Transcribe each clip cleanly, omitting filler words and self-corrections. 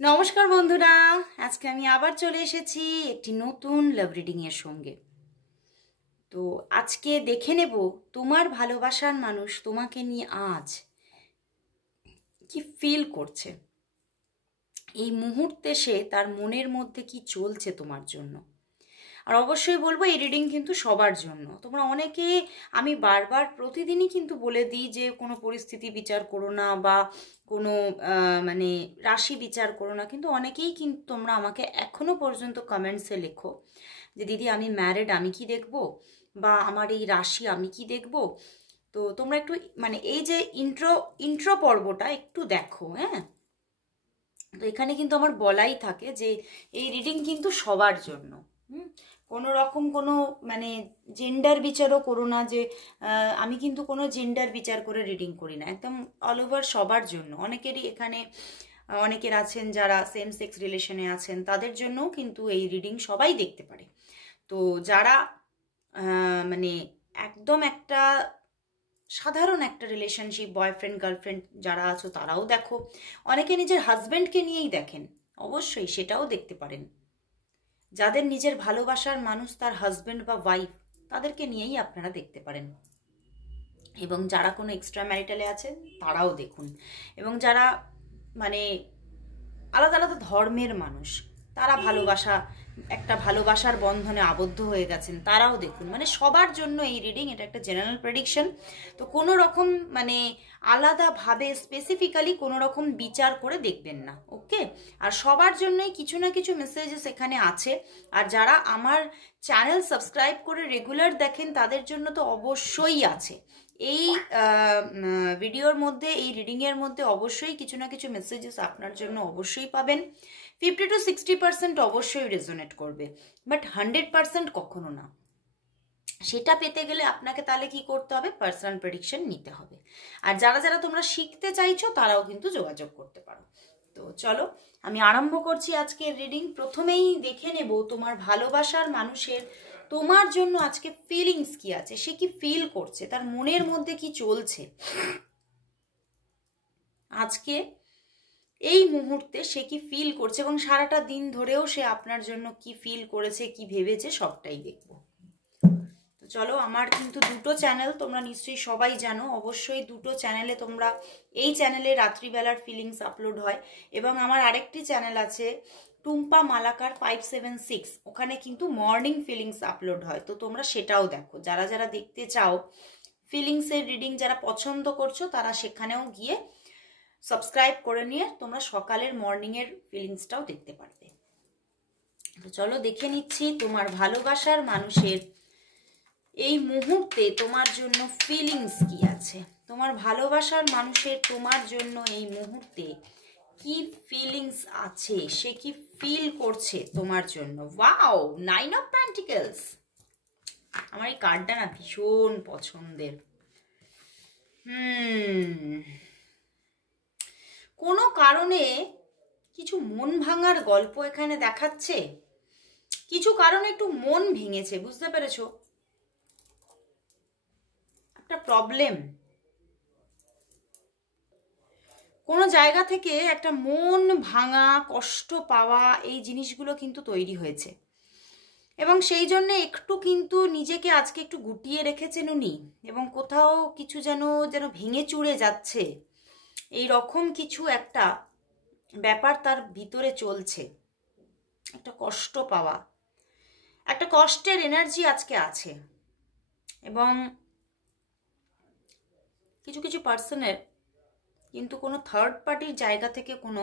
নমস্কার বন্ধুরা, আজকে আমি আবার চলে এসেছি একটি নতুন লাভ রিডিং এর সঙ্গে। তো আজকে দেখে নেব তোমার ভালোবাসার মানুষ তোমাকে নিয়ে আজ কি ফিল করছে, এই মুহূর্তে সে তার মনের মধ্যে কি চলছে তোমার জন্য। আর অবশ্যই বলবো এই রিডিং কিন্তু সবার জন্য। তোমরা অনেকে, আমি বারবার প্রতিদিনই কিন্তু বলে দিই যে কোনো পরিস্থিতি বিচার করো না বা কোনো মানে রাশি বিচার করো না, কিন্তু অনেকেই কিন্তু তোমরা আমাকে এখনো পর্যন্ত কমেন্টসে লেখো যে দিদি আমি ম্যারিড, আমি কি দেখবো, বা আমার এই রাশি আমি কি দেখবো। তো তোমরা একটু মানে এই যে ইন্ট্রো ইন্ট্রো পর্বটা একটু দেখো, হ্যাঁ। তো এখানে কিন্তু আমার বলাই থাকে যে এই রিডিং কিন্তু সবার জন্য। হুম, কোনো রকম কোনো মানে জেন্ডার বিচারও করো না যে আমি কিন্তু কোনো জেন্ডার বিচার করে রিডিং করি না, একদম অল ওভার সবার জন্য। অনেকেরই এখানে অনেকের আছেন যারা সেম সেক্স রিলেশনে আছেন, তাদের জন্যও কিন্তু এই রিডিং সবাই দেখতে পারে। তো যারা মানে একদম একটা সাধারণ একটা রিলেশনশিপ, বয়ফ্রেন্ড গার্লফ্রেন্ড যারা আছো তারাও দেখো, অনেকে নিজের হাজব্যান্ডকে নিয়েই দেখেন, অবশ্যই সেটাও দেখতে পারেন। যাদের নিজের ভালোবাসার মানুষ তার হাজব্যান্ড বা ওয়াইফ, তাদেরকে নিয়েই আপনারা দেখতে পারেন। এবং যারা কোনো এক্সট্রা ম্যারিটালে আছেন তারাও দেখুন। এবং যারা মানে আলাদা আলাদা ধর্মের মানুষ, তারা একটা ভালোবাসার বন্ধনে আবদ্ধ হয়ে গেছেন, তারাও দেখুন। মানে সবার জন্য এই রিডিং, এটা একটা জেনারেল প্রেডিকশন। তো কোনো রকম মানে আলাদাভাবে স্পেসিফিক্যালি কোনো রকম বিচার করে দেখবেন না, ওকে। আর সবার জন্যই কিছু না কিছু মেসেজেস এখানে আছে। আর যারা আমার চ্যানেল সাবস্ক্রাইব করে রেগুলার দেখেন তাদের জন্য তো অবশ্যই আছে। এই ভিডিওর মধ্যে, এই রিডিংয়ের মধ্যে অবশ্যই কিছু না কিছু মেসেজেস আপনার জন্য অবশ্যই পাবেন। 50 to 60% অবশ্যই রেজোনেট করবে, বাট 100% কখনো না। সেটা পেতে গেলে আপনাকে তাহলে কি করতে হবে, পার্সোনাল প্রেডিকশন নিতে হবে। আর যারা যারা তোমরা শিখতে চাইছো তারাও কিন্তু যোগাযোগ করতে পারো। তো চলো আমি আরম্ভ করছি আজকের রিডিং। প্রথমেই দেখে নেব তোমার ভালোবাসার মানুষের তোমার জন্য আজকে ফিলিংস কি আছে, সে কি ফিল করছে, তার মনের মধ্যে কি চলছে আজকে এই মুহূর্তে, সে কি ফিল করছে, এবং সারাটা দিন ধরেও সে আপনার জন্য কি ফিল করেছে, কি ভেবেছে, সবটাই দেখবো। তো চলো, আমার কিন্তু দুটো চ্যানেল, তোমরা নিশ্চয়ই সবাই জানো, অবশ্যই দুটো চ্যানেলে তোমরা, এই চ্যানেলে রাত্রিবেলার ফিলিংস আপলোড হয়, এবং আমার আরেকটি চ্যানেল আছে টুম্পা মালাকার 576, ওখানে কিন্তু মর্নিং ফিলিংস আপলোড হয়। তো তোমরা সেটাও দেখো, যারা যারা দেখতে চাও ফিলিংসের রিডিং, যারা পছন্দ করছো তারা সেখানেও গিয়ে সাবস্ক্রাইব করে নিয়ে তোমরা সকালের মর্নিংয়ের ফিলিংসটাও দেখতে পারবে। তো চলো দেখে নিচ্ছি তোমার ভালোবাসার মানুষের এই মুহূর্তে তোমার জন্য ফিলিংস কি আছে। তোমার ভালোবাসার মানুষের তোমার জন্য এই মুহূর্তে কি ফিলিংস আছে, সে কি ফিল করছে তোমার জন্য। Wow, 9 of Pentacles। আমার এই কার্ডটা না ভীষণ পছন্দের। কোনো কারণে কিছু মন ভাঙার গল্প এখানে দেখাচ্ছে, কিছু কারণে একটু মন ভেঙেছে, বুঝতে পেরেছো, একটা প্রবলেম, কোনো জায়গা থেকে একটা মন ভাঙা, কষ্ট পাওয়া, এই জিনিসগুলো কিন্তু তৈরি হয়েছে। এবং সেই জন্য একটু কিন্তু নিজেকে আজকে একটু গুটিয়ে রেখেছেন উনি, এবং কোথাও কিছু যেন যেন ভেঙে চুরে যাচ্ছে, এই রকম কিছু একটা ব্যাপার তার ভিতরে চলছে। একটা কষ্ট পাওয়া, একটা কষ্টের এনার্জি আজকে আছে। এবং কিছু কিছু পার্সনের কিন্তু কোনো থার্ড পার্টির জায়গা থেকে কোনো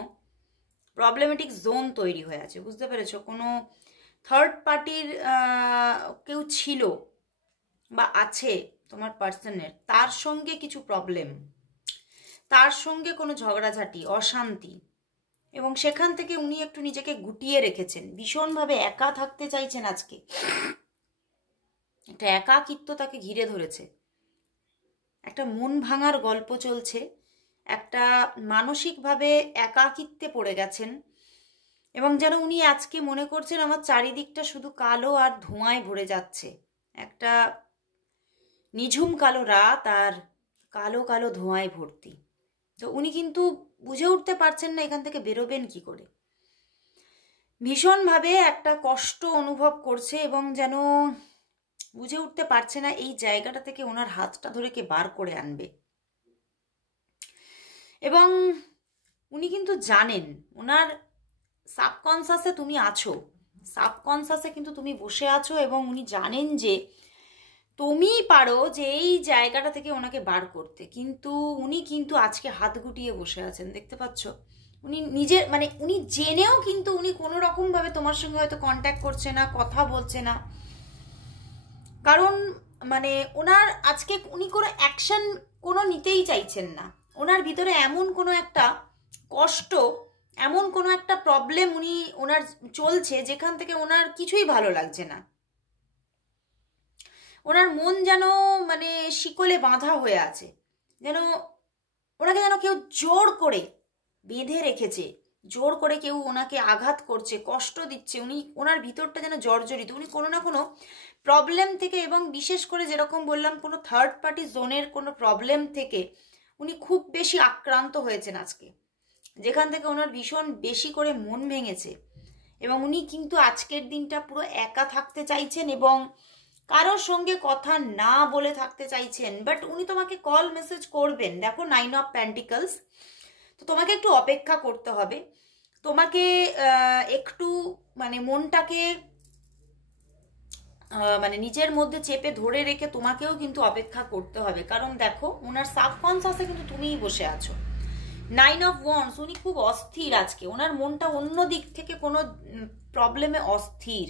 প্রবলেমেটিক জোন তৈরি হয়ে আছে, বুঝতে পেরেছো। কোনো থার্ড পার্টির কেউ ছিল বা আছে তোমার পার্সনের, তার সঙ্গে কিছু প্রবলেম, তার সঙ্গে কোনো ঝগড়াঝাটি, অশান্তি, এবং সেখান থেকে উনি একটু নিজেকে গুটিয়ে রেখেছেন, ভীষণভাবে একা থাকতে চাইছেন আজকে। একটা একাকিত্ব তাকে ঘিরে ধরেছে, একটা মন ভাঙার গল্প চলছে, একটা মানসিকভাবে একাকিত্বে পড়ে গেছেন। এবং যেন উনি আজকে মনে করছেন আমার চারিদিকটা শুধু কালো আর ধোঁয়ায় ভরে যাচ্ছে, একটা নিঝুম কালো রাত আর কালো কালো ধোঁয়ায় ভর্তি। তো উনি কিন্তু বুঝে উঠতে পারছেন না এখান থেকে বেরোবেন কি করে। ভীষণভাবে একটা কষ্ট অনুভব করছে এবং যেন বুঝে উঠতে পারছে না এই জায়গাটা থেকে ওনার হাতটা ধরে কে বার করে আনবে। এবং উনি কিন্তু জানেন ওনার সাবকনসাসে তুমি আছো, সাবকনসাসে কিন্তু তুমি বসে আছো এবং উনি জানেন যে তুমি পারো যে এই জায়গাটা থেকে ওনাকে বার করতে, কিন্তু উনি কিন্তু আজকে হাত গুটিয়ে বসে আছেন, দেখতে পাচ্ছ। উনি নিজের মানে উনি জেনেও কিন্তু উনি কোনো রকম ভাবে তোমার সঙ্গে হয়তো কন্ট্যাক্ট করছে না, কথা বলছে না, কারণ মানে ওনার আজকে উনি কোনো অ্যাকশন কোনো নিতেই চাইছেন না। ওনার ভিতরে এমন কোনো একটা কষ্ট, এমন কোনো একটা প্রবলেম ওনার চলছে যেখান থেকে ওনার কিছুই ভালো লাগছে না। ওনার মন যেন মানে শিকলে বাঁধা হয়ে আছে, যেন ওনাকে যেন কেউ জোর করে বেঁধে রেখেছে, জোর করে কেউ ওনাকে আঘাত করছে, কষ্ট দিচ্ছে। ওনার ভিতরটা যেন জর্জরিত। উনি কোনো না কোনো প্রবলেম থেকে, এবং বিশেষ করে যেরকম বললাম কোনো থার্ড পার্টি জোনের কোনো প্রবলেম থেকে উনি খুব বেশি আক্রান্ত হয়েছেন আজকে, যেখান থেকে ওনার ভীষণ বেশি করে মন ভেঙেছে। এবং উনি কিন্তু আজকের দিনটা পুরো একা থাকতে চাইছেন এবং কারোর সঙ্গে কথা না বলে থাকতে চাইছেন। বাট উনি তোমাকে কল মেসেজ করবেন। দেখো 9 অফ পেন্টিকলস, তো তোমাকে একটু অপেক্ষা করতে হবে, তোমাকে একটু মানে মনটাকে মানে নিজের মধ্যে চেপে ধরে রেখে তোমাকেও কিন্তু অপেক্ষা করতে হবে, কারণ দেখো ওনার সাবকনসাসে কিন্তু তুমিই বসে আছো। 9 অফ ওয়ান্ডস, উনি খুব অস্থির আজকে, ওনার মনটা অন্য দিক থেকে কোনো প্রবলেমে অস্থির।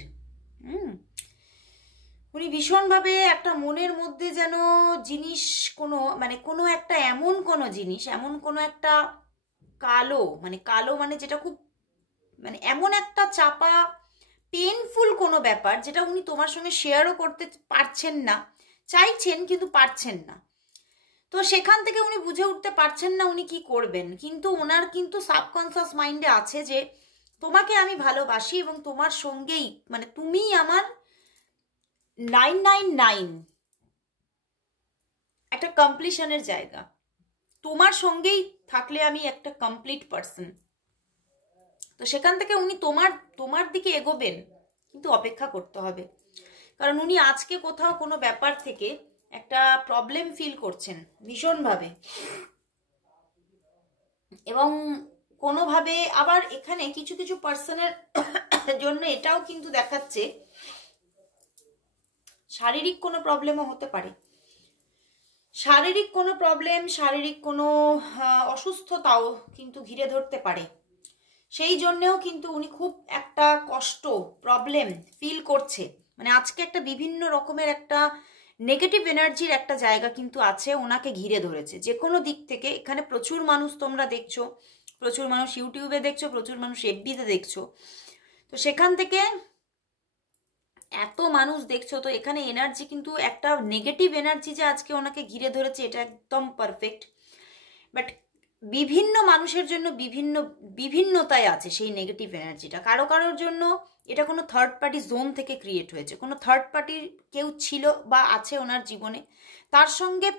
উনি ভীষণভাবে একটা মনের মধ্যে যেন জিনিস কোনো মানে কোনো একটা এমন কোনো জিনিস, এমন কোনো একটা কালো মানে যেটা খুব মানে এমন একটা চাপা পেনফুল কোনো ব্যাপার যেটা উনি তোমার সঙ্গে শেয়ারও করতে পারছেন না, চাইছেন কিন্তু পারছেন না। তো সেখান থেকে উনি বুঝে উঠতে পারছেন না উনি কি করবেন, কিন্তু ওনার কিন্তু সাবকনসাস মাইন্ডে আছে যে তোমাকে আমি ভালোবাসি এবং তোমার সঙ্গেই মানে তুমিই আমার 999 একটা কমপ্লিশনের জায়গা, তোমার সঙ্গেই থাকলে আমি একটা কমপ্লিট পার্সন। তো সেখান থেকে উনি তোমার দিকে এগোবেন, কিন্তু অপেক্ষা করতে হবে, কারণ উনি আজকে কোথাও কোনো ব্যাপার থেকে একটা প্রবলেম ফিল করছেন ভীষণভাবে। এবং কোনোভাবে আবার এখানে কিছু কিছু পার্সনের জন্য এটাও কিন্তু দেখাচ্ছে শারীরিক কোনো প্রবলেমও হতে পারে, শারীরিক কোনো প্রবলেম, শারীরিক কোনো অসুস্থতাও কিন্তু ঘিরে ধরতে পারে। সেই জন্যেও কিন্তু উনি খুব একটা কষ্ট প্রবলেম ফিল করছে, মানে আজকে একটা বিভিন্ন রকমের একটা নেগেটিভ এনার্জির একটা জায়গা কিন্তু আছে, ওনাকে ঘিরে ধরেছে যে কোনো দিক থেকে। এখানে প্রচুর মানুষ তোমরা দেখছো, প্রচুর মানুষ ইউটিউবে দেখছো, প্রচুর মানুষ এফবিতে দেখছো, তো সেখান থেকে এত মানুষ দেখছো, তো এখানে এনার্জি কিন্তু একটা নেগেটিভ এনার্জি যে আজকে ওনাকে ঘিরে ধরেছে এটা একদম পারফেক্ট। বাট বিভিন্ন মানুষের জন্য বিভিন্নতায় আছে সেই নেগেটিভ এনার্জিটা। কারো কারোর জন্য এটা কোনো থার্ড পার্টি জোন থেকে ক্রিয়েট হয়েছে, কোনো থার্ড পার্টির কেউ ছিল বা আছে ওনার জীবনে, তার সঙ্গে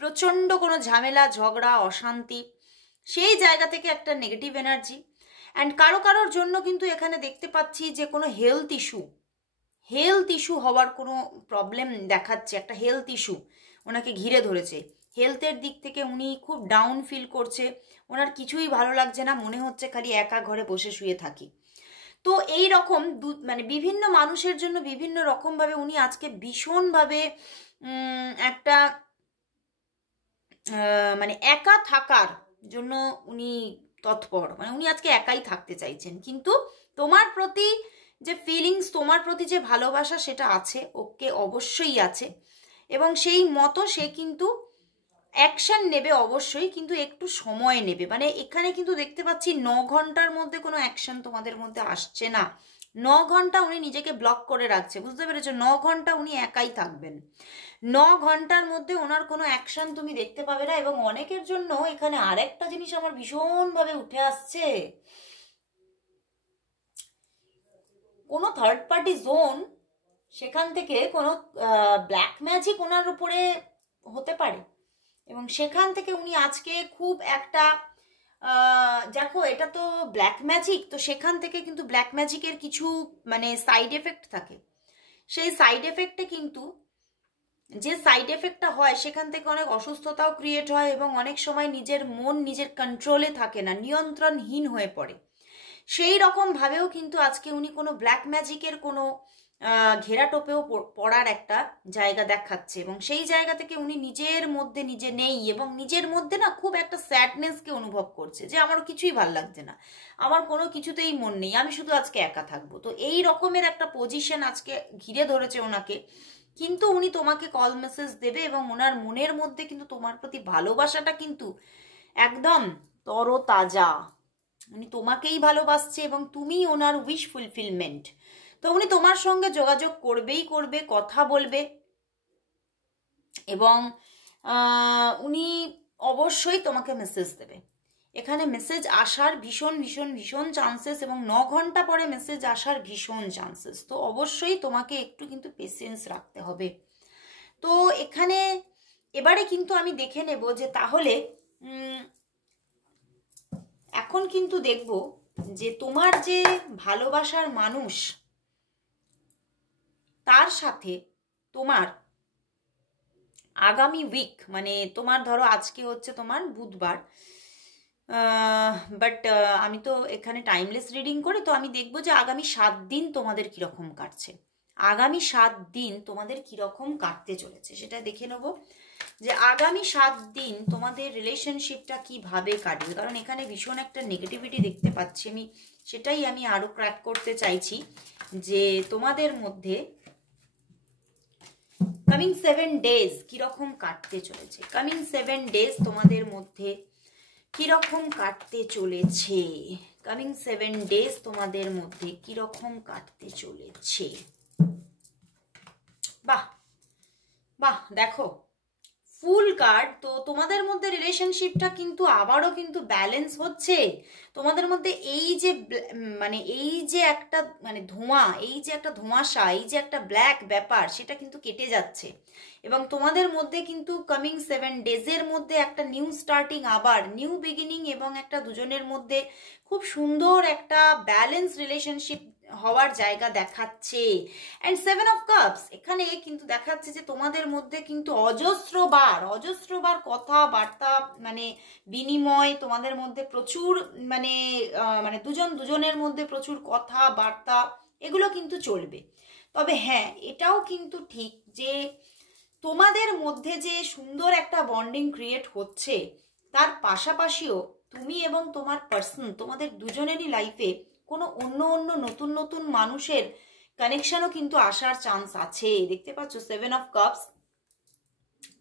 প্রচণ্ড কোনো ঝামেলা ঝগড়া অশান্তি, সেই জায়গা থেকে একটা নেগেটিভ এনার্জি। অ্যান্ড কারো কারোর জন্য কিন্তু এখানে দেখতে পাচ্ছি যে কোনো হেলথ ইস্যু হওয়ার কোনো প্রবলেম দেখাচ্ছে, একটা হেলথ ইস্যু ওনাকে ঘিরে ধরেছে। হেলথের দিক থেকে উনি খুব ডাউন ফিল করছে, ওনার কিছুই ভালো লাগছে না, মনে হচ্ছে খালি একা ঘরে বসে শুয়ে থাকি। তো এই রকম মানে বিভিন্ন মানুষের জন্য বিভিন্ন রকমভাবে উনি আজকে ভীষণভাবে একটা মানে একা থাকার জন্য উনি তৎপর, মানে উনি আজকে একাই থাকতে চাইছেন, কিন্তু তোমার প্রতি যে ফিলিংস, তোমার প্রতি যে ভালোবাসা সেটা আছে, ওকে অবশ্যই আছে, এবং সেই মতো সে কিন্তু অ্যাকশন নেবে অবশ্যই, কিন্তু একটু সময় নেবে। মানে এখানে কিন্তু দেখতে পাচ্ছি 9 ঘন্টার মধ্যে কোনো অ্যাকশন তোমাদের মধ্যে আসছে না। 9 ঘন্টা উনি নিজেকে ব্লক করে রাখছে, বুঝতে পেরেছো? 9 ঘন্টা উনি একাই থাকবেন, 9 ঘন্টার মধ্যে ওনার কোনো অ্যাকশন তুমি দেখতে পাবে না। এবং অনেকের জন্য এখানে আরেকটা জিনিস আমার ভীষণভাবে উঠে আসছে, কোনো থার্ড পার্টি জোন, সেখান থেকে কোনো ব্ল্যাক ম্যাজিক ওনার উপরে হতে পারে, এবং সেখান থেকে উনি আজকে খুব একটা দেখো এটা তো ব্ল্যাক ম্যাজিক, তো সেখান থেকে কিন্তু ব্ল্যাক ম্যাজিকের কিছু মানে সাইড এফেক্ট থাকে। সেই সাইড এফেক্টে কিন্তু যে সাইড এফেক্টটা হয় সেখান থেকে অনেক অসুস্থতাও ক্রিয়েট হয় এবং অনেক সময় নিজের মন নিজের কন্ট্রোলে থাকে না, নিয়ন্ত্রণহীন হয়ে পড়ে। সেই রকম ভাবেও কিন্তু আজকে উনি কোনো ব্ল্যাক ম্যাজিকের কোনো ঘেরা টোপেও পড়ার একটা জায়গা দেখাচ্ছে এবং সেই জায়গা থেকে উনি নিজের মধ্যে নিজে নেই এবং নিজের মধ্যে না খুব একটা স্যাডনেসকে অনুভব করছে যে আমার কিছুই ভাল লাগছে না, আমার কোনো কিছুতেই মন নেই, আমি শুধু আজকে একা থাকবো। তো এই রকমের একটা পজিশন আজকে ঘিরে ধরেছে ওনাকে, কিন্তু উনি তোমাকে কল মেসেজ দেবে এবং ওনার মনের মধ্যে কিন্তু তোমার প্রতি ভালোবাসাটা কিন্তু একদম তরতাজা। উনি তোমাকেই ভালোবাসছে এবং তুমি ওনার উইশ ফুলফিলমেন্ট। তো উনি তোমার সঙ্গে যোগাযোগ করবেই করবে, কথা বলবে এবং উনি অবশ্যই তোমাকে মেসেজ দেবে। এখানে মেসেজ আসার ভীষণ ভীষণ ভীষণ চান্সেস এবং 9 ঘন্টা পরে মেসেজ আসার ভীষণ চান্সেস। তো অবশ্যই তোমাকে একটু কিন্তু পেশেন্স রাখতে হবে। তো এখানে এবারে কিন্তু আমি দেখে নেব যে তাহলে এখন কিন্তু দেখব যে তোমার যে ভালোবাসার মানুষ তার সাথে তোমার আগামী উইক মানে তোমার ধরো আজকে হচ্ছে তোমার বুধবার, বাট আমি তো এখানে টাইমলেস রিডিং করি, তো আমি দেখবো যে আগামী 7 দিন তোমাদের কিরকম কাটছে, আগামী 7 দিন তোমাদের কিরকম কাটতে চলেছে সেটা দেখে নেব যে আগামী 7 দিন তোমাদের রিলেশনশিপটা কিভাবে কাটবে। কারণ এখানে ভীষণ একটা নেগেটিভিটি দেখতে পাচ্ছি আমি, সেটাই আমি আরো ক্র্যাক করতে চাইছি যে তোমাদের মধ্যে কামিং 7 ডেজ কিরকম কাটতে চলেছে, কামিং 7 ডেজ তোমাদের মধ্যে কিরকম কাটতে চলেছে, কামিং 7 ডেজ তোমাদের মধ্যে কিরকম কাটতে চলেছে। বাহ বাহ, দেখো ফুল কার্ড। তো তোমাদের মধ্যে রিলেশনশিপটা কিন্তু আবারও কিন্তু ব্যালেন্স হচ্ছে। তোমাদের মধ্যে এই যে মানে এই যে একটা মানে ধোঁয়া, এই যে একটা ধোঁয়াশা, এই যে একটা ব্ল্যাক ব্যাপার সেটা কিন্তু কেটে যাচ্ছে এবং তোমাদের মধ্যে কিন্তু কামিং 7 ডেজের মধ্যে একটা নিউ স্টার্টিং, আবার নিউ বিগিনিং এবং একটা দুজনের মধ্যে খুব সুন্দর একটা ব্যালেন্স রিলেশনশিপ হওয়ার জায়গা দেখাচ্ছে। অ্যান্ড 7 অফ কাপস এখানে কিন্তু দেখাচ্ছে যে তোমাদের মধ্যে কিন্তু অজস্রবার কথাবার্তা মানে বিনিময়, তোমাদের মধ্যে প্রচুর মানে মানে দুজনের মধ্যে প্রচুর কথাবার্তা এগুলো কিন্তু চলবে। তবে হ্যাঁ, এটাও কিন্তু ঠিক যে তোমাদের মধ্যে যে সুন্দর একটা বন্ডিং ক্রিয়েট হচ্ছে তার পাশাপাশিও তুমি এবং তোমার পার্সন তোমাদের দুজনেরই লাইফে কোনো অন্য নতুন নতুন মানুষের কানেকশনও কিন্তু আসার চান্স আছে। দেখতে পাচ্ছ 7 of cups,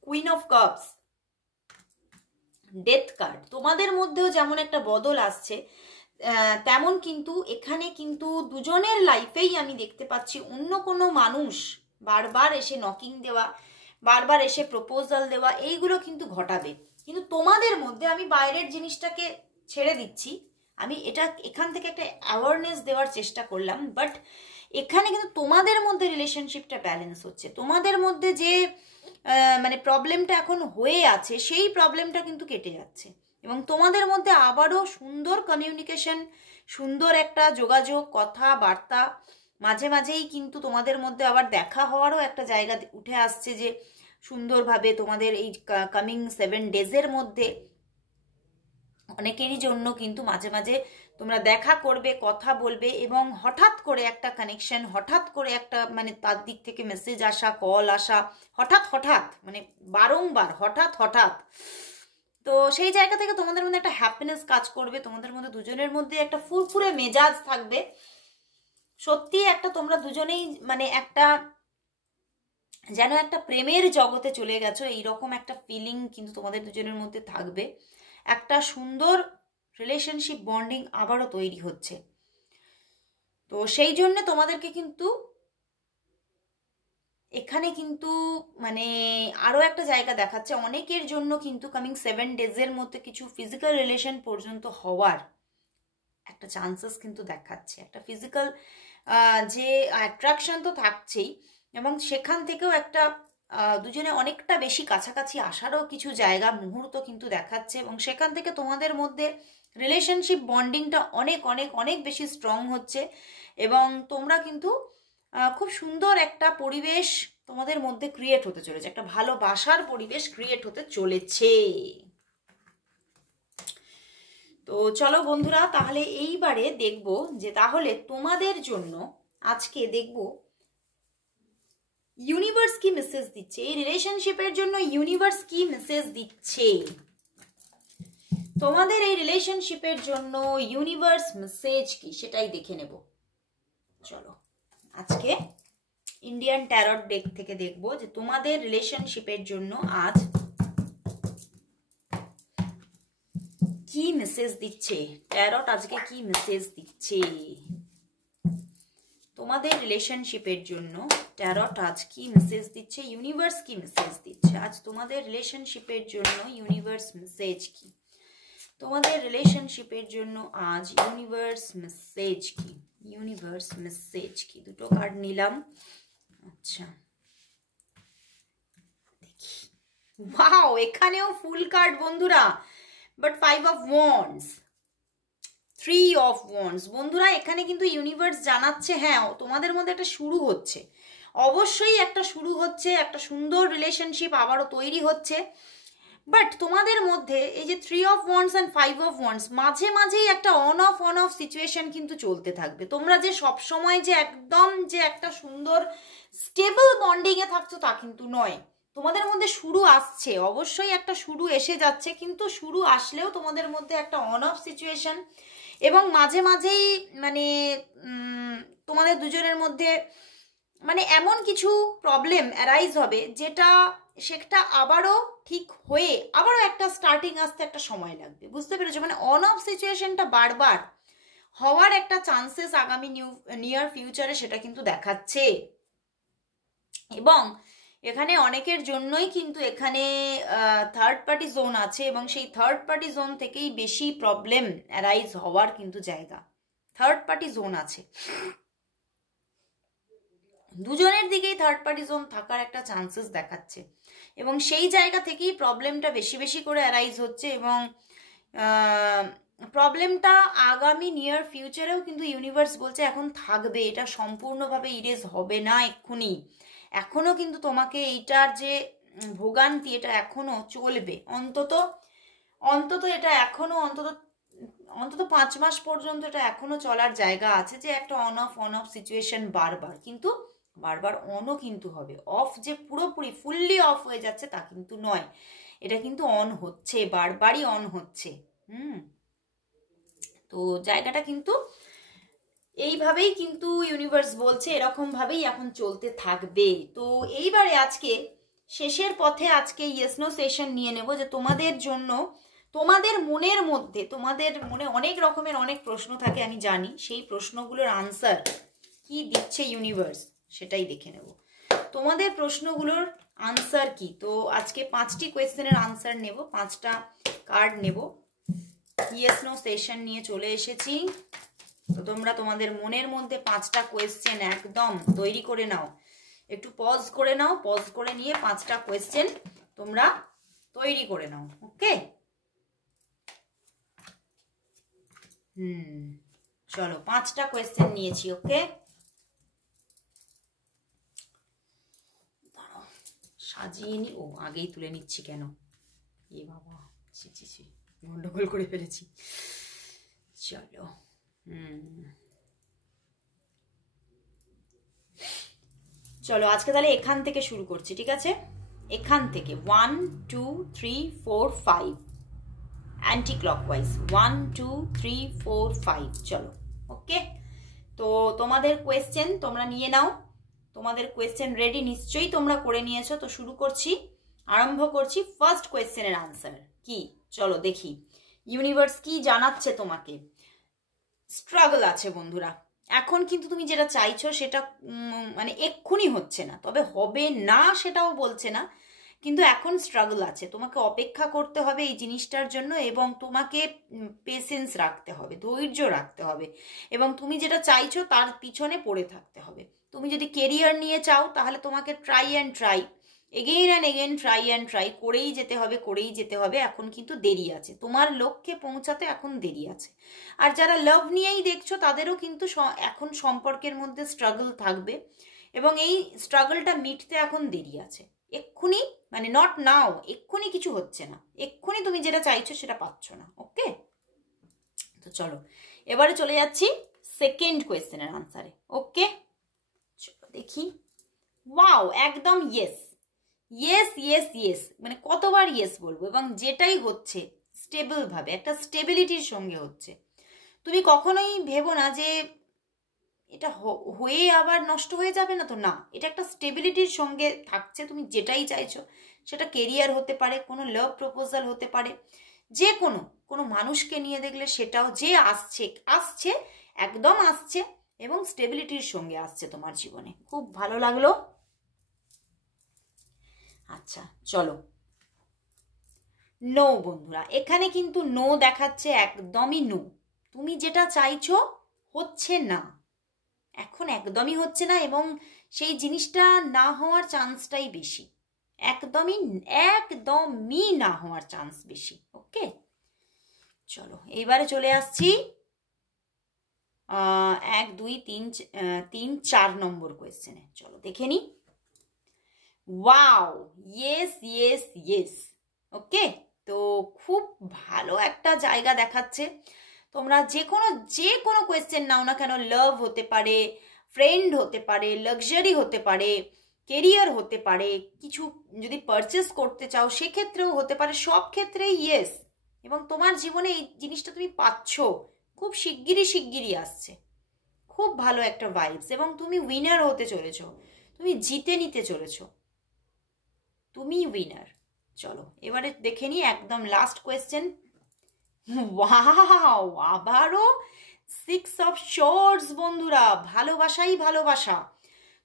queen of cups, death card. তোমাদের মধ্যেও যেমন একটা বদল আসছে তেমন কিন্তু এখানে কিন্তু দুজনের লাইফেই আমি দেখতে পাচ্ছি অন্য কোনো মানুষ বারবার এসে নকিং দেওয়া, বারবার এসে প্রপোজাল দেওয়া এইগুলো কিন্তু ঘটাবে। কিন্তু তোমাদের মধ্যে আমি বাইরের জিনিসটাকে ছেড়ে দিচ্ছি, আমি এটা এখান থেকে একটা অ্যাওয়ারনেস দেওয়ার চেষ্টা করলাম, বাট এখানে কিন্তু তোমাদের মধ্যে রিলেশনশিপটা ব্যালেন্স হচ্ছে। তোমাদের মধ্যে যে মানে প্রবলেমটা এখন হয়ে আছে সেই প্রবলেমটা কিন্তু কেটে যাচ্ছে এবং তোমাদের মধ্যে আবারও সুন্দর কমিউনিকেশন, সুন্দর একটা যোগাযোগ, কথাবার্তা, মাঝে মাঝেই কিন্তু তোমাদের মধ্যে আবার দেখা হওয়ারও একটা জায়গা উঠে আসছে যে সুন্দরভাবে তোমাদের এই কামিং 7 ডেজের মধ্যে অনেকেরই জন্য কিন্তু মাঝে মাঝে তোমরা দেখা করবে, কথা বলবে এবং হঠাৎ করে একটা কানেকশন, হঠাৎ করে একটা মানে তার দিক থেকে মেসেজ আসা, কল আসা, হঠাৎ মানে বারংবার হঠাৎ। তো সেই জায়গা থেকে তোমাদের মধ্যে একটা হ্যাপিনেস কাজ করবে, তোমাদের মধ্যে দুজনের মধ্যে একটা ফুরফুরে মেজাজ থাকবে। সত্যি একটা তোমরা দুজনেই মানে একটা যেন একটা প্রেমের জগতে চলে গেছো এইরকম একটা ফিলিং কিন্তু তোমাদের দুজনের মধ্যে থাকবে। একটা সুন্দর রিলেশনশিপ বন্ডিং আবারও তৈরি হচ্ছে। তো সেই জন্য তোমাদেরকে কিন্তু এখানে কিন্তু মানে আরো একটা জায়গা দেখাচ্ছে অনেকের জন্য কিন্তু কামিং 7 ডেজের মধ্যে কিছু ফিজিক্যাল রিলেশন পর্যন্ত হওয়ার একটা চান্সেস কিন্তু দেখাচ্ছে। একটা ফিজিক্যাল যে অ্যাট্রাকশন তো থাকছেই এবং সেখান থেকেও একটা দুজনে অনেকটা বেশি কাছাকাছি আসারও কিছু জায়গা মুহূর্ত কিন্তু দেখাচ্ছে, এবং সেখান থেকে তোমাদের মধ্যে রিলেশনশিপ বন্ডিংটা অনেক অনেক অনেক বেশি স্ট্রং হচ্ছে, এবং তোমরা কিন্তু খুব সুন্দর একটা পরিবেশ তোমাদের মধ্যে ক্রিয়েট হতে চলেছে, একটা ভালোবাসার পরিবেশ ক্রিয়েট হতে চলেছে। তো চলো বন্ধুরা, তাহলে এইবারে দেখব যে তাহলে তোমাদের জন্য আজকে দেখব ইউনিভার্স কি মেসেজ দিচ্ছে, এই রিলেশনশিপের জন্য ইউনিভার্স কি মেসেজ দিচ্ছে, তোমাদের এই রিলেশনশিপের জন্য ইউনিভার্স মেসেজ কি সেটাই দেখে নেব। চলো আজকে ইন্ডিয়ান ট্যারট ডেক থেকে দেখব যে তোমাদের রিলেশনশিপের জন্য আজ কি মেসেজ দিচ্ছে, ট্যারট আজকে কি মেসেজ দিচ্ছে তোমাদের রিলেশনশিপের জন্য, ট্যারট আজ কি মেসেজ দিচ্ছে, ইউনিভার্স কি মেসেজ দিচ্ছে আজ তোমাদের রিলেশনশিপের জন্য, ইউনিভার্স মেসেজ কি তোমাদের রিলেশনশিপের জন্য আজ, ইউনিভার্স মেসেজ কি, ইউনিভার্স মেসেজ কি। দুটো কার্ড নিলাম, আচ্ছা দেখি। ওয়াও, এখানেও ফুল কার্ড বন্ধুরা, but 5 of wands, 3 of wands. বন্ধুরা এখানে কিন্তু ইউনিভার্স জানাচ্ছে হ্যাঁ তোমাদের মধ্যে একটা শুরু হচ্ছে, অবশ্যই একটা শুরু হচ্ছে, একটা সুন্দর রিলেশনশিপ আবারও তৈরি হচ্ছে, বাট তোমাদের মধ্যে এই যে 3 of wands and 5 of wands, মাঝে মাঝেই একটা অন অফ সিচুয়েশন কিন্তু চলতে থাকবে। তোমরা যে সব সময় যে একদম যে একটা সুন্দর স্টেবল বন্ডিংয়ে থাকছো তা কিন্তু নয়, তোমাদের মধ্যে শুরু আসছে, অবশ্যই একটা শুরু এসে যাচ্ছে, কিন্তু শুরু আসলেও তোমাদের মধ্যে একটা অন অফ সিচুয়েশন, এবং মাঝে মাঝেই মানে তোমাদের দুজনের মধ্যে মানে এমন কিছু প্রবলেম অ্যারাইজ হবে যেটা সেটা আবারও ঠিক হয়ে আবারও একটা স্টার্টিং আসতে একটা সময় লাগবে, বুঝতে পেরেছো? মানে অন অফ সিচুয়েশনটা বারবার হওয়ার একটা চান্সেস আগামী নিয়ার ফিউচারে সেটা কিন্তু দেখাচ্ছে, এবং এখানে অনেকের জন্যই কিন্তু এখানে থার্ড পার্টি জোন আছে, এবং সেই থার্ড পার্টি জোন থেকেই বেশি প্রবলেম অ্যারাইজ হওয়ার কিন্তু জায়গা, থার্ড পার্টি জোন আছে, দুজনের দিকেই থার্ড পার্টি জোন থাকার একটা চান্সেস দেখাচ্ছে, এবং সেই জায়গা থেকেই প্রবলেমটা বেশি বেশি করে অ্যারাইজ হচ্ছে, এবং প্রবলেমটা আগামী নিয়ার ফিউচারেও কিন্তু ইউনিভার্স বলছে এখন থাকবে, এটা সম্পূর্ণভাবে ইরেজ হবে না এক্ষুনি, এখনো কিন্তু তোমাকে এইটার যে ভোগান্তি এটা এখনো চলবে, অন্তত অন্তত এটা এখনো অন্তত 5 মাস পর্যন্ত এটা এখনো চলার জায়গা আছে, যে একটা অন অফ সিচুয়েশন বারবার, কিন্তু বারবার অনও কিন্তু হবে, অফ যে পুরোপুরি ফুললি অফ হয়ে যাচ্ছে তা কিন্তু নয়, এটা কিন্তু অন হচ্ছে, বারবারই অন হচ্ছে। তো জায়গাটা কিন্তু এইভাবেই কিন্তু ইউনিভার্স বলছে এরকম ভাবেই এখন চলতে থাকবে। তো এইবারে আজকে শেষের পথে আজকে ইয়েস নো সেশন নিয়ে নেব, যে তোমাদের জন্য তোমাদের মনের মধ্যে, তোমাদের মনে অনেক রকমের অনেক প্রশ্ন থাকে আমি জানি, সেই প্রশ্নগুলোর আনসার কি দিচ্ছে ইউনিভার্স সেটাই দেখে নেব, তোমাদের প্রশ্নগুলোর আনসার কি। তো আজকে 5টি কোয়েশ্চেনের আনসার নেব, 5টা কার্ড নেব, ইয়েস নো সেশন নিয়ে চলে এসেছি। তো তোমরা তোমাদের মনের মধ্যে 5টা কোয়েশ্চেন একদম তৈরি করে নাও, একটু পজ করে নাও, পজ করে নিয়ে 5টা কোয়েশ্চেন তোমরা তৈরি করে নাও, ওকে? চলো 5টা কোয়েশ্চেন নিয়েছি, ওকে? সাজিয়ে নি, ও আগেই তুলে নিচ্ছি কেন, এ বাবা ছি গন্ডগোল করে ফেলেছি। চলো চলো আজকে তাহলে এখান থেকে শুরু করছি, ঠিক আছে? এখান থেকে 1 2 3 4 5 অ্যান্টি ক্লকওয়াইজ, 1 2 3 4 5, চলো ওকে? তো তোমাদের কোয়েশ্চেন তোমরা নিয়ে নাও, তোমাদের কোয়েশ্চেন রেডি নিশ্চয়ই তোমরা করে নিয়েছো। তো শুরু করছি, আরম্ভ করছি। ফার্স্ট কোয়েশ্চেনের আনসার কি, চলো দেখি ইউনিভার্স কি জানাচ্ছে তোমাকে। স্ট্রাগল আছে বন্ধুরা, এখন কিন্তু তুমি যেটা চাইছো সেটা মানে এক্ষুনি হচ্ছে না, তবে হবে না সেটাও বলছে না, কিন্তু এখন স্ট্রাগল আছে, তোমাকে অপেক্ষা করতে হবে এই জিনিসটার জন্য, এবং তোমাকে পেশেন্স রাখতে হবে, ধৈর্য রাখতে হবে, এবং তুমি যেটা চাইছো তার পিছনে পড়ে থাকতে হবে। তুমি যদি কেরিয়ার নিয়ে চাও তাহলে তোমাকে try and try, again and again try করেই যেতে হবে। এখন কিন্তু দেরি আছে, তোমার লক্ষ্যে পৌঁছাতে এখন দেরি আছে। আর যারা লাভ নিয়েই দেখছো তাদেরও কিন্তু এখন সম্পর্কের মধ্যে স্ট্রাগল থাকবে, এবং এই স্ট্রাগলটা মিটতে এখন দেরি আছে। এক্ষুনি মানে নট নাও, এক্ষুনি কিছু হচ্ছে না, এক্ষুনি তুমি যেটা চাইছো সেটা পাচ্ছ না। ওকে, তো চলো এবারে চলে যাচ্ছি সেকেন্ড কোয়েশ্চেনের আনসারে। ওকে, চলো দেখি। ওয়াও, একদম ইয়েস ইয়েস ইয়েস ইয়েস, মানে কতবার ইয়েস বলবো, এবং যেটাই হচ্ছে স্টেবল ভাবে, একটা স্টেবিলিটির সঙ্গে হচ্ছে। তুমি কখনোই ভেবো না যে এটা হয়ে আবার নষ্ট হয়ে যাবে না, তো না, এটা একটা স্টেবিলিটির সঙ্গে থাকছে। তুমি যেটাই চাইছো, সেটা কেরিয়ার হতে পারে, কোনো লাভ প্রপোজাল হতে পারে, যে কোনো মানুষকে নিয়ে দেখলে সেটাও, যে আসছে একদম আসছে, এবং স্টেবিলিটির সঙ্গে আসছে তোমার জীবনে। খুব ভালো লাগলো। আচ্ছা চলো, নো বন্ধুরা, এখানে কিন্তু নো দেখাচ্ছে, একদমই নো। তুমি যেটা চাইছো হচ্ছে না, এখন একদমই হচ্ছে না, এবং সেই জিনিসটা না হওয়ার চান্সটাই বেশি, একদমই না হওয়ার চান্স বেশি। ওকে, চলো এইবারে চলে আসছি 1 2 3 4 নম্বর কোয়েশ্চেনে। চলো দেখে নি। Wow, yes yes yes. Okay, তো খুব ভালো একটা জায়গা দেখাচ্ছে। তোমরা যে কোনো কোয়েশ্চেন নাও না কেন, লাভ হতে পারে, ফ্রেন্ড হতে পারে, লাক্সারি হতে পারে, কেরিয়ার হতে পারে, কিছু যদি পারচেস করতে চাও সেক্ষেত্রেও হতে পারে, সব ক্ষেত্রেই ইয়েস। এবং তোমার জীবনে এই জিনিসটা তুমি পাচ্ছ, খুব শিগগিরই আসছে। খুব ভালো একটা ভাইবস, এবং তুমি উইনার হতে চলেছো, তুমি জিতে নিতে চলেছো, তুমি উইনার। চলো এবারে দেখে নি একদম লাস্ট কোয়েশ্চেন। ওয়াও, আবারও 6 অফ সোর্ডস বন্ধুরা, ভালোবাসাই ভালোবাসা।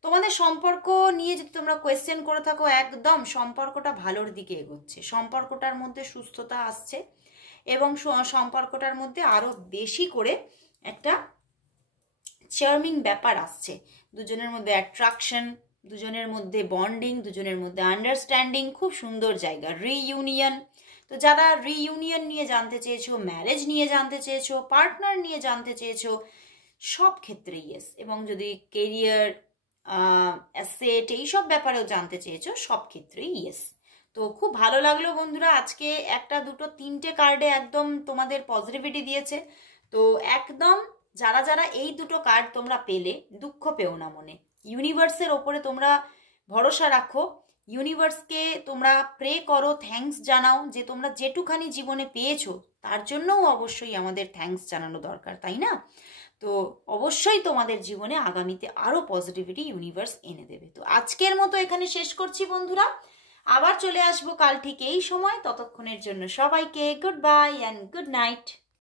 তোমাদের সম্পর্ক নিয়ে যদি তোমরা কোয়েশ্চেন করে থাকো, একদম সম্পর্কটা ভালোর দিকে এগোচ্ছে, সম্পর্কটার মধ্যে সুস্থতা আসছে, এবং সম্পর্কটার মধ্যে আরো বেশি করে একটা চার্মিং ব্যাপার আসছে। দুজনের মধ্যে অ্যাট্রাকশন, দুজনের মধ্যে বন্ডিং, দুজনের মধ্যে আন্ডারস্ট্যান্ডিং, খুব সুন্দর জায়গা। রিইউনিয়ন, তো যারা রিইউনিয়ন নিয়ে জানতে চেয়েছো, ম্যারেজ নিয়ে জানতে চেয়েছো, পার্টনার নিয়ে জানতে চেয়েছো, সব ক্ষেত্রে ইয়েস। এবং যদি কেরিয়ার, অ্যাসেট, এইসব ব্যাপারেও জানতে চেয়েছো, সব ক্ষেত্রেই ইয়েস। তো খুব ভালো লাগলো বন্ধুরা, আজকে 1 2 3 কার্ডে একদম তোমাদের পজিটিভিটি দিয়েছে। তো একদম যারা এই 2 কার্ড তোমরা পেলে, দুঃখ পেও না মনে। ইউনিভার্সের ওপরে তোমরা ভরসা রাখো, ইউনিভার্সকে তোমরা প্রে করো, থ্যাঙ্কস জানাও, যে তোমরা যেটুখানি জীবনে পেয়েছো তার জন্যও অবশ্যই আমাদের থ্যাঙ্কস জানানো দরকার, তাই না? তো অবশ্যই তোমাদের জীবনে আগামীতে আরও পজিটিভিটি ইউনিভার্স এনে দেবে। তো আজকের মতো এখানে শেষ করছি বন্ধুরা, আবার চলে আসবো কাল ঠিক এই সময়। ততক্ষণের জন্য সবাইকে good bye and good night.